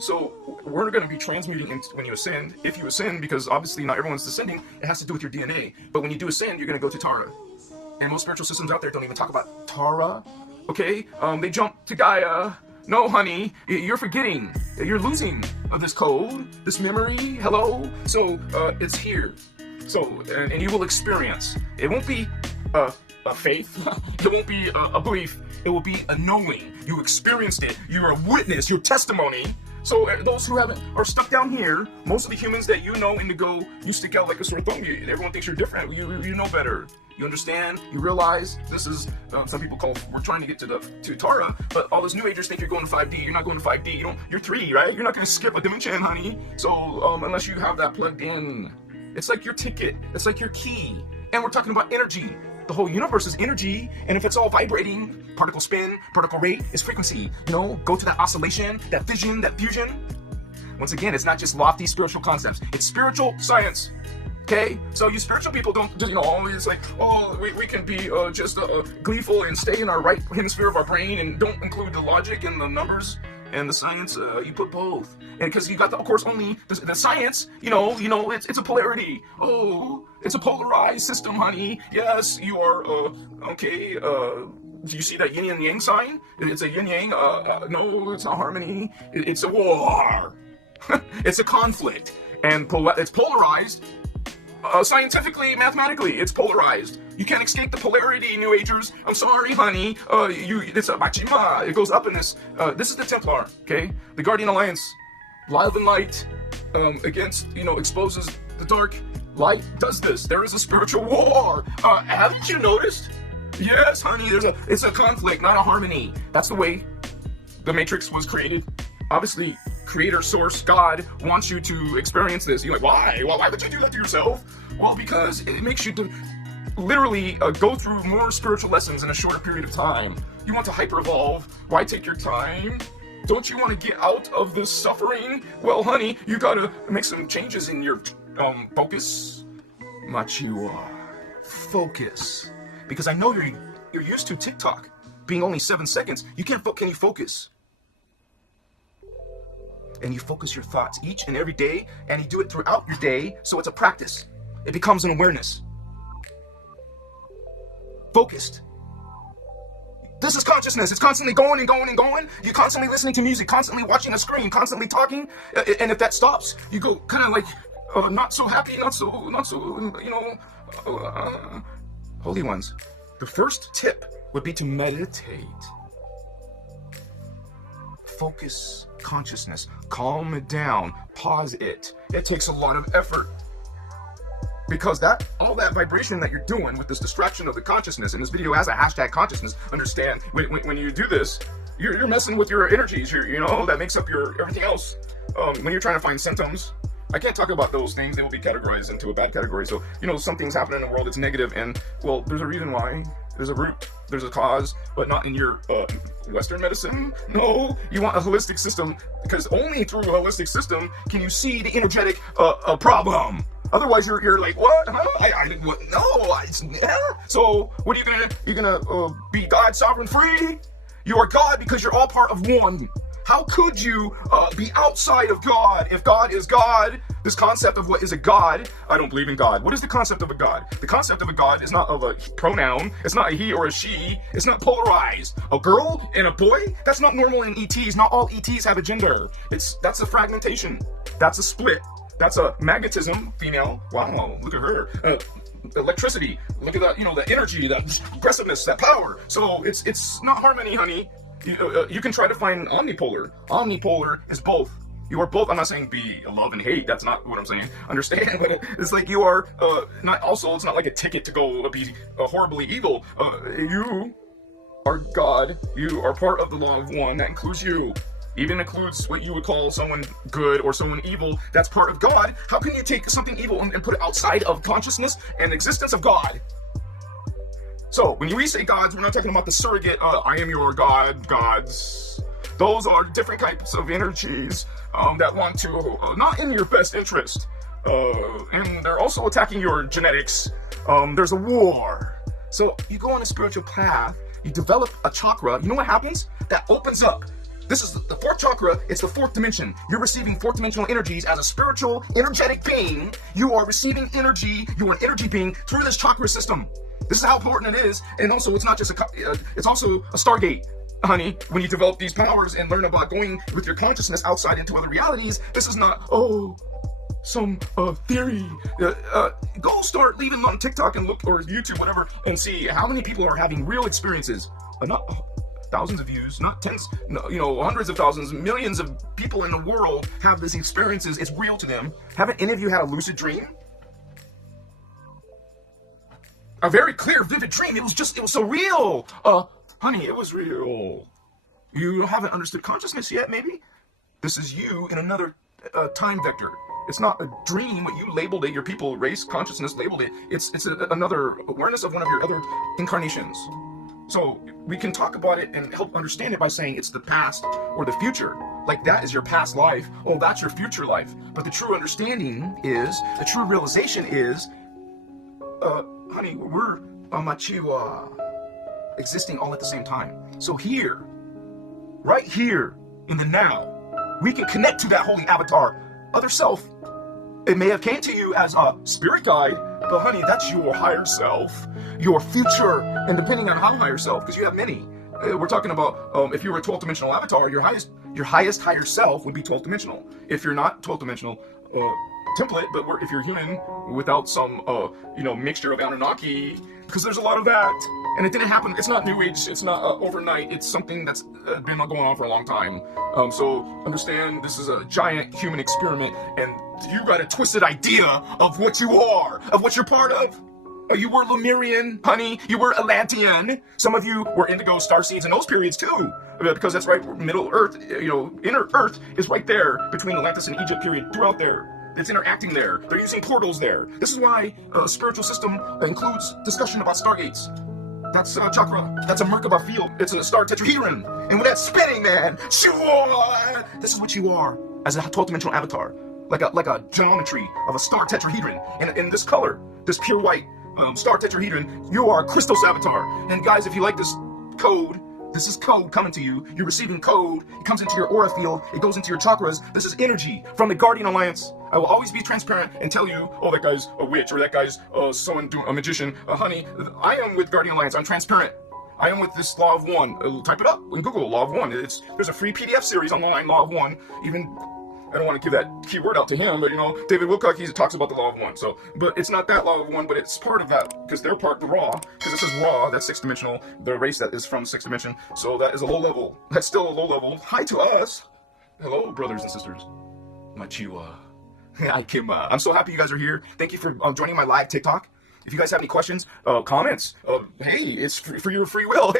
So we're going to be transmuting when you ascend, if you ascend, because obviously not everyone's descending. It has to do with your DNA. But when you do ascend, you're going to go to Tara. And most spiritual systems out there don't even talk about Tara. Okay? They jump to Gaia. No, honey, you're forgetting. You're losing this code, this memory. Hello? So it's here. So, and you will experience. It won't be a faith. It won't be a belief. It will be a knowing. You experienced it. You're a witness. Your testimony. So those who are stuck down here, most of the humans that you know, Indigo, you stick out like a sore thumb. Everyone thinks you're different. You know better. You understand? You realize this is, some people call, we're trying to get to Tara, but all those new agers think you're going to 5D. You're not going to 5D. You're 3, right? You're not going to skip a dimension, honey. So unless you have that plugged in, it's like your ticket. It's like your key. And we're talking about energy. The whole universe is energy, and if it's all vibrating, particle spin, particle rate is frequency. Go to that oscillation, that fission, that fusion. Once again, it's not just lofty spiritual concepts. It's spiritual science. Okay? So you spiritual people don't just, always like, we can be just gleeful and stay in our right hemisphere of our brain and don't include the logic and the numbers and the science. You put both. And because you got of course, only the science, it's a polarity. Oh, it's a polarized system, honey. Yes, you are, okay, do you see that yin and yang sign? It's a yin-yang. No, it's not harmony. It's a war. It's a conflict. And it's polarized. Scientifically, mathematically, it's polarized. You can't escape the polarity, New Agers. I'm sorry, honey. It's a machima. It goes up in this. This is the Templar, okay? The Guardian Alliance. Love and light against, exposes the dark. Light does this. There is a spiritual war. Haven't you noticed? Yes, honey. It's a conflict, not a harmony. That's the way the Matrix was created. Obviously, creator, source, God wants you to experience this. You're like, why? Well, why would you do that to yourself? Well, because it makes you literally go through more spiritual lessons in a shorter period of time. You want to hyper-evolve. Why take your time? Don't you want to get out of this suffering? Well, honey, you gotta make some changes in your focus. Machua. Focus. Because I know you're used to TikTok being only 7 seconds. Can you focus? And you focus your thoughts each and every day, and you do it throughout your day, so it's a practice. It becomes an awareness. Focused. This is consciousness. It's constantly going and going and going. You're constantly listening to music, constantly watching a screen, constantly talking, and if that stops, you go kind of like not so happy, not so, holy ones. The first tip would be to meditate. Focus consciousness, calm it down, pause it. It takes a lot of effort because all that vibration that you're doing with this distraction of the consciousness, and this video has a hashtag consciousness. Understand when you do this, you're messing with your energies. That makes up your everything else. When you're trying to find symptoms, I can't talk about those things. They will be categorized into a bad category. So some things happen in the world that's negative, and well, there's a reason why. There's a root, there's a cause, but not in your Western medicine. No, you want a holistic system, because only through a holistic system can you see the energetic problem. Otherwise, you're like, what? Huh? What? No. So what are you gonna? You're gonna be God, sovereign, free? You are God because you're all part of one. How could you be outside of God if God is God? This concept of what is a God, I don't believe in God. What is the concept of a God? The concept of a God is not of a pronoun. It's not a he or a she. It's not polarized. A girl and a boy? That's not normal in ETs. Not all ETs have a gender. That's a fragmentation. That's a split. That's a magnetism, female. Wow, look at her. Electricity. Look at that, the energy, that aggressiveness, that power. So it's not harmony, honey. You can try to find omnipolar. Omnipolar is both. You are both. I'm not saying be love and hate. That's not what I'm saying. Understand? It's like you are not. Also, it's not like a ticket to go be horribly evil. You are God. You are part of the law of one. That includes you. Even includes what you would call someone good or someone evil. That's part of God. How can you take something evil and put it outside of consciousness and existence of God? So, when we say gods, we're not talking about the surrogate, I am your God, gods. Those are different types of energies that want to, not in your best interest. And they're also attacking your genetics. There's a war. So, you go on a spiritual path, you develop a chakra, you know what happens? That opens up This is the fourth chakra. It's the fourth dimension. You're receiving fourth dimensional energies as a spiritual, energetic being. You are receiving energy. You are an energy being through this chakra system. This is how important it is. And also, it's not just it's also a stargate, honey. When you develop these powers and learn about going with your consciousness outside into other realities, this is not, some theory. Go start leaving on TikTok and look, or YouTube, whatever, and see how many people are having real experiences. Not thousands of views, not tens, no, hundreds of thousands, millions of people in the world have these experiences. It's real to them. Haven't any of you had a lucid dream? A very clear, vivid dream. It was so real. Honey, it was real. You haven't understood consciousness yet, maybe? This is you in another time vector. It's not a dream, what you labeled it, your people, race, consciousness labeled it. It's another awareness of one of your other incarnations. So we can talk about it and help understand it by saying it's the past or the future. Like that is your past life. Oh, that's your future life. But the true understanding is, the true realization is, honey, we're existing all at the same time. So here, right here in the now, we can connect to that holy avatar, other self. It may have came to you as a spirit guide, but honey, that's your higher self, your future, and depending on how higher self, because you have many. We're talking about if you were a 12th dimensional avatar, your highest higher self would be 12th dimensional. If you're not 12th dimensional template, but if you're human without some mixture of Anunnaki, because there's a lot of that. And it didn't happen. It's not New Age. It's not overnight. It's something that's been going on for a long time. So understand this is a giant human experiment, and you got a twisted idea of what you are, of what you're part of. You were Lemurian, honey. You were Atlantean. Some of you were Indigo starseeds in those periods too, because that's right. Middle Earth, inner Earth is right there between Atlantis and Egypt period throughout there. It's interacting there. They're using portals there. This is why a spiritual system includes discussion about stargates. That's a chakra. That's a merkaba field. It's a star tetrahedron. And when that's spinning, man, this is what you are as a 12th dimensional avatar. Like a geometry of a star tetrahedron. And in this color, this pure white star tetrahedron, you are a Christos avatar. And guys, if you like this code, this is code coming to you. You're receiving code. It comes into your aura field. It goes into your chakras. This is energy from the Guardian Alliance. I will always be transparent and tell you, oh, that guy's a witch, or that guy's a magician. Honey, I am with Guardian Alliance. I'm transparent. I am with this Law of One. Type it up in Google, Law of One. There's a free PDF series online, Law of One. Even, I don't want to give that keyword out to him, but David Wilcock, he talks about the Law of One. So, but it's not that Law of One, but it's part of that, because they're part of the Raw, because this is Raw, that's 6th dimensional, the race that is from 6th dimension. So that is a low level. That's still a low level. Hi to us. Hello, brothers and sisters. Machiwa. I'm so happy you guys are here. Thank you for joining my live TikTok. If you guys have any questions, comments, hey, it's for your free will.